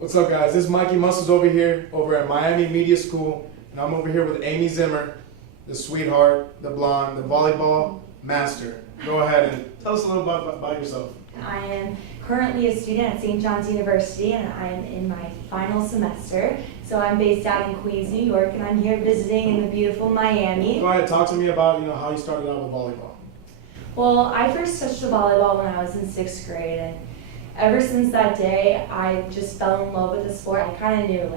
What's up, guys? This is Mikey Muscles over here, over at Miami Media School, and I'm over here with Amy Zimmer, the sweetheart, the blonde, the volleyball master. Go ahead and tell us a little about yourself. I am currently a student at St. John's University, and I am in my final semester. So I'm based out in Queens, New York, and I'm here visiting in the beautiful Miami. Go ahead, talk to me about how you started out with volleyball. Well, I first touched the volleyball when I was in 6th grade, and ever since that day, I just fell in love with the sport. I kind of knew,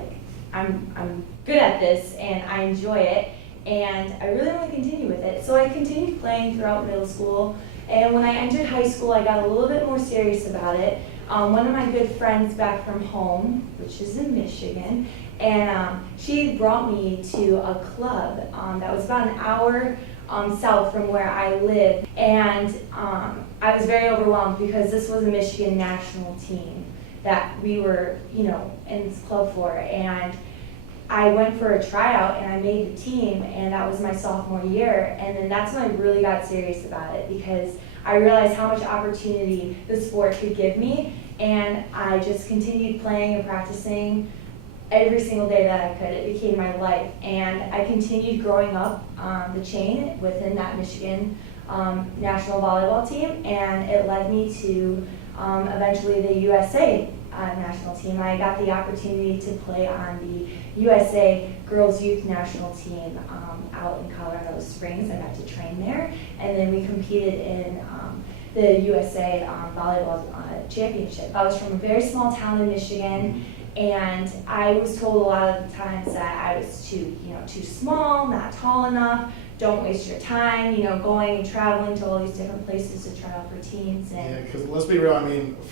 I'm good at this, and I enjoy it, and I really want to continue with it. So I continued playing throughout middle school, and when I entered high school, I got a little bit more serious about it. One of my good friends back from home, which is in Michigan, and she brought me to a club that was about an hour south from where I live, and I was very overwhelmed because this was a Michigan national team that we were, in this club for, and I went for a tryout and I made the team, and that was my sophomore year, and then that's when I really got serious about it because I realized how much opportunity the sport could give me, and I just continued playing and practicing every single day that I could. It became my life, and I continued growing up the chain within that Michigan national volleyball team, and it led me to eventually the USA national team. I got the opportunity to play on the USA Girls Youth National Team out in Colorado Springs. I got to train there, and then we competed in the USA Volleyball Championship. I was from a very small town in Michigan, and I was told a lot of the times that I was too small, not tall enough, don't waste your time, going and traveling to all these different places to try out for teams. And yeah, because let's be real,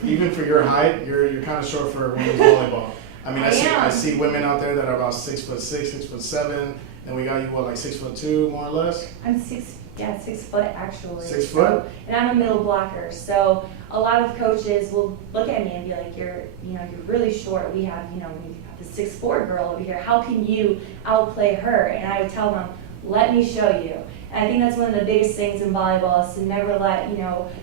even for your height, you're kind of short for women's volleyball. I see women out there that are about 6'6", 6'7", and we got you, like 6'2", more or less? I'm 6 foot actually. 6 foot? And I'm a middle blocker, so a lot of coaches will look at me and be like, you're really short. We have the 6'4" girl over here. How can you outplay her? And I would tell them, let me show you. And I think that's one of the biggest things in volleyball is to never let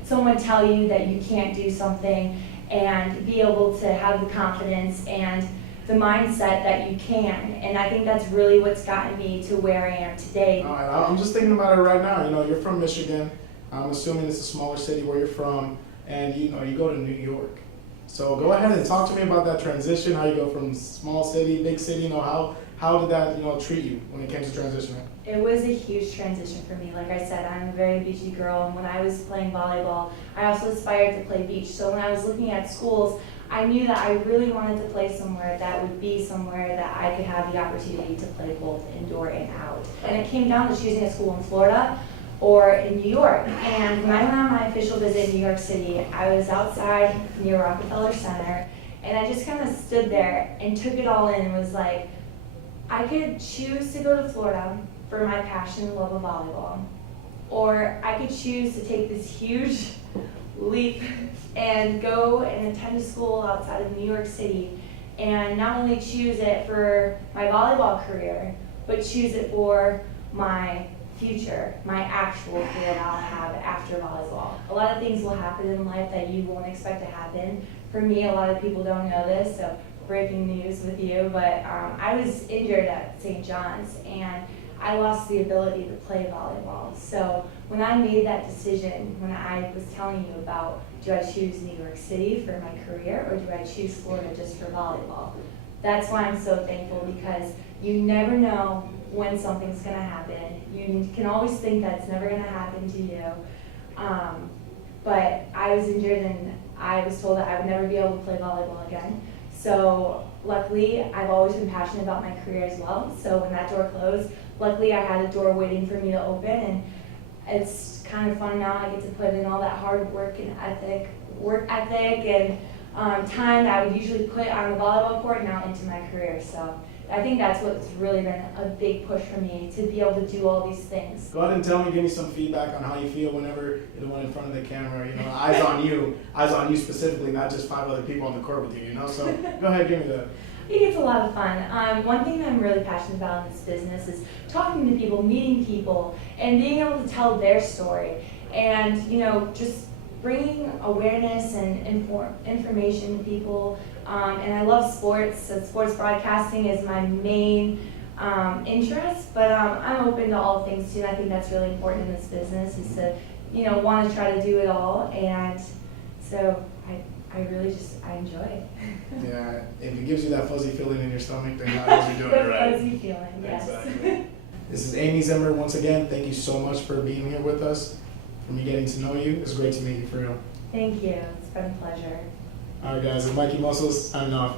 someone tell you that you can't do something, and be able to have the confidence and the mindset that you can. And I think that's really what's gotten me to where I am today. All right, I'm just thinking about it right now. You're from Michigan. I'm assuming it's a smaller city where you're from, and you go to New York. So go ahead and talk to me about that transition, how you go from small city, big city, how did that treat you when it came to transitioning? It was a huge transition for me. Like I said, I'm a very beachy girl, and when I was playing volleyball, I also aspired to play beach. So when I was looking at schools, I knew that I really wanted to play somewhere that would be somewhere that I could have the opportunity to play both indoor and out. And it came down to choosing a school in Florida or in New York. And when I went on my official visit in New York City, I was outside near Rockefeller Center, and I just kind of stood there and took it all in and was like, I could choose to go to Florida for my passion and love of volleyball, or I could choose to take this huge leap and go and attend a school outside of New York City and not only choose it for my volleyball career, but choose it for my future, my actual career that I'll have after volleyball. A lot of things will happen in life that you won't expect to happen. For me, a lot of people don't know this, so breaking news with you, but I was injured at St. John's, and I lost the ability to play volleyball. So when I made that decision, when I was telling you about, do I choose New York City for my career, or do I choose Florida just for volleyball? That's why I'm so thankful, because you never know when something's gonna happen. You can always think that it's never gonna happen to you. But I was injured, and I was told that I would never be able to play volleyball again. So luckily, I've always been passionate about my career as well. So when that door closed, luckily I had a door waiting for me to open, and it's kind of fun now. I get to put in all that hard work ethic and time that I would usually put on the volleyball court now into my career. So I think that's what's really been a big push for me, to be able to do all these things. Go ahead and give me some feedback on how you feel whenever you're the one in front of the camera. Eyes on you specifically, not just 5 other people on the court with you. So go ahead, give me that. I think it's a lot of fun. One thing that I'm really passionate about in this business is talking to people, meeting people, and being able to tell their story, and just bringing awareness and information to people and I love sports. So sports broadcasting is my main interest, but I'm open to all things too. And I think that's really important in this business is to, want to try to do it all. And so I really I enjoy it. Yeah, if it gives you that fuzzy feeling in your stomach, then God knows you're doing it right. Fuzzy feeling, yes. Exactly. This is Amy Zimmer once again. Thank you so much for being here with us. For me getting to know you, it's great to meet you for real. Thank you. It's been a pleasure. All right, guys. It's Mikey Muscles signing off.